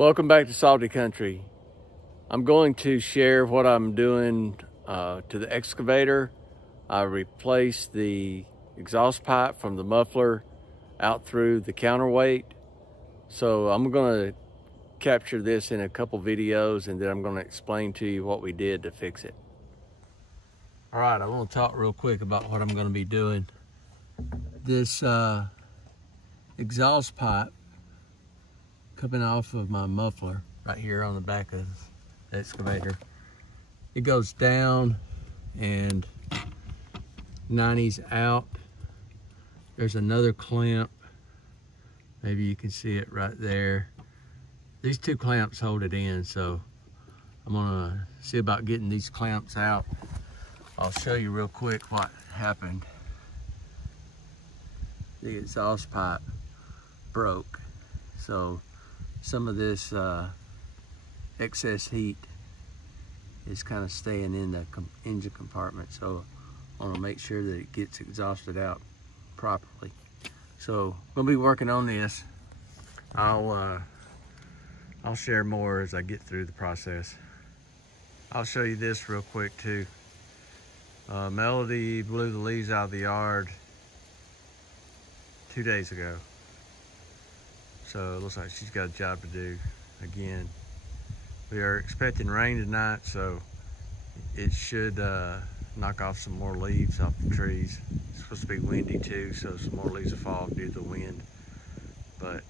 Welcome back to Salty Country. I'm going to share what I'm doing to the excavator. I replaced the exhaust pipe from the muffler out through the counterweight. So I'm going to capture this in a couple videos, and then I'm going to explain to you what we did to fix it. All right, I want to talk real quick about what I'm going to be doing. This exhaust pipe coming off of my muffler right here on the back of the excavator, it goes down and 90's out. There's another clamp, maybe you can see it right there. These two clamps hold it in, so I'm gonna see about getting these clamps out. I'll show you real quick what happened. The exhaust pipe broke, so some of this excess heat is kind of staying in the engine compartment, so I want to make sure that it gets exhausted out properly. So I'm gonna be working on this. I'll share more as I get through the process. I'll show you this real quick too. Melody blew the leaves out of the yard 2 days ago. So it looks like she's got a job to do again. We are expecting rain tonight, so it should knock off some more leaves off the trees. It's supposed to be windy too, so some more leaves will fall due to the wind. But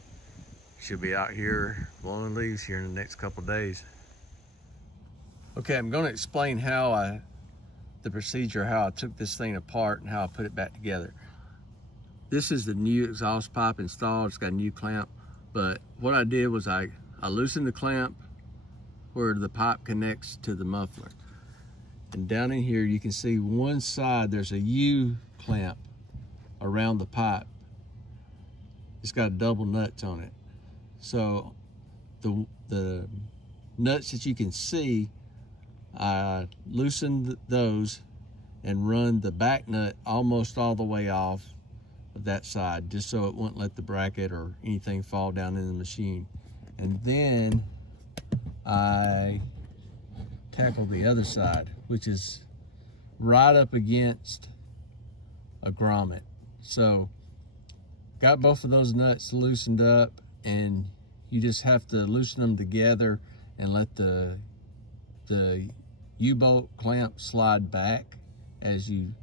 she'll be out here blowing leaves here in the next couple of days. Okay, I'm going to explain how the procedure, how I took this thing apart and how I put it back together. This is the new exhaust pipe installed. It's got a new clamp. But what I did was I loosened the clamp where the pipe connects to the muffler. And down in here, you can see one side, there's a U clamp around the pipe. It's got double nuts on it. So the nuts that you can see, I loosened those and run the back nut almost all the way off of that side, just so it wouldn't let the bracket or anything fall down in the machine. And then I tackled the other side, which is right up against a grommet. So got both of those nuts loosened up, and you just have to loosen them together and let the U-bolt clamp slide back as you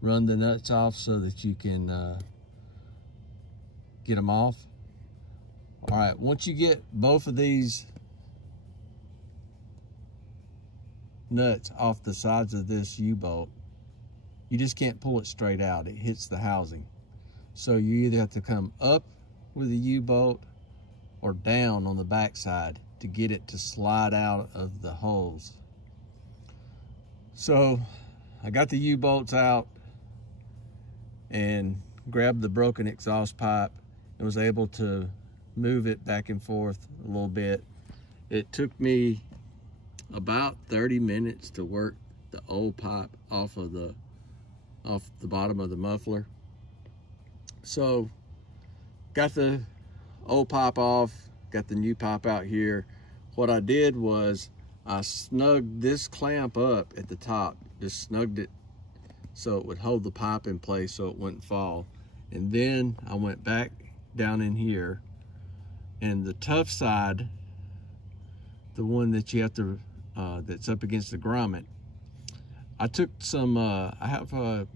run the nuts off so that you can get them off. All right, once you get both of these nuts off the sides of this U-bolt, you just can't pull it straight out. It hits the housing. So you either have to come up with the U-bolt or down on the back side to get it to slide out of the holes. So I got the U-bolts out and grabbed the broken exhaust pipe and was able to move it back and forth a little bit. It took me about 30 minutes to work the old pipe off the bottom of the muffler. So got the old pipe off, got the new pipe out here. What I did was I snugged this clamp up at the top, just snugged it so it would hold the pipe in place so it wouldn't fall. And then I went back down in here, and the tough side, the one that you have to, that's up against the grommet, I took some, I have a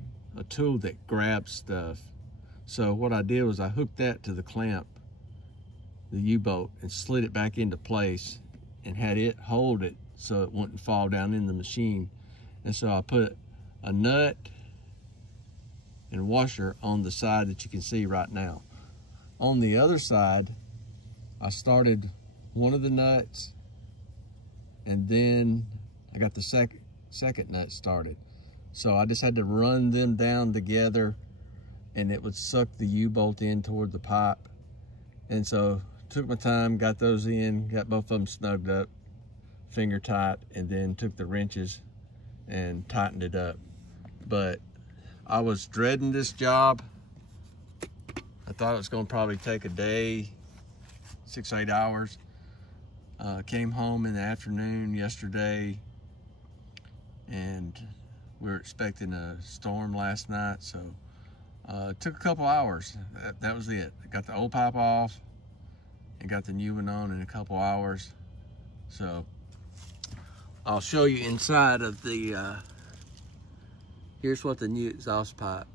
tool that grabs stuff. So what I did was I hooked that to the clamp, the U-bolt, and slid it back into place and had it hold it so it wouldn't fall down in the machine. And so I put a nut and washer on the side that you can see right now. On the other side, I started one of the nuts, and then I got the second nut started. So I just had to run them down together, and it would suck the U-bolt in toward the pipe. And so took my time, got those in, got both of them snugged up, finger tight, and then took the wrenches and tightened it up. But I was dreading this job. I thought it was going to probably take a day, 6 or 8 hours. Came home in the afternoon yesterday, and we were expecting a storm last night, so it took a couple hours. That was it. I got the old pipe off and got the new one on in a couple hours. So I'll show you inside of the, here's what the new exhaust pipe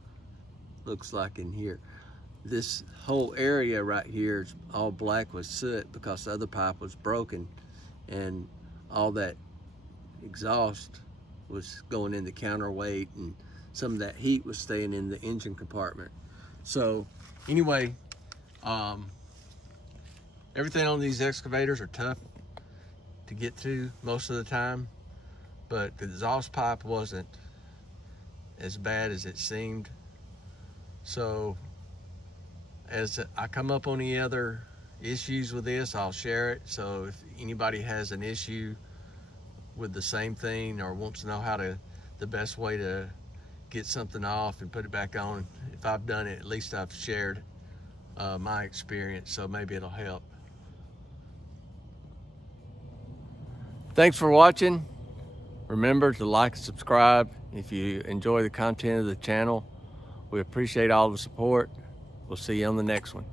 looks like in here. This whole area right here is all black with soot because the other pipe was broken, and all that exhaust was going in the counterweight, and some of that heat was staying in the engine compartment. So anyway, everything on these excavators are tough to get to most of the time, but the exhaust pipe wasn't as bad as it seemed. So as I come up on any other issues with this, I'll share it. So if anybody has an issue with the same thing or wants to know how to, the best way to get something off and put it back on, if I've done it, at least I've shared my experience, so maybe it'll help. Thanks for watching. Remember to like and subscribe if you enjoy the content of the channel. We appreciate all the support. We'll see you on the next one.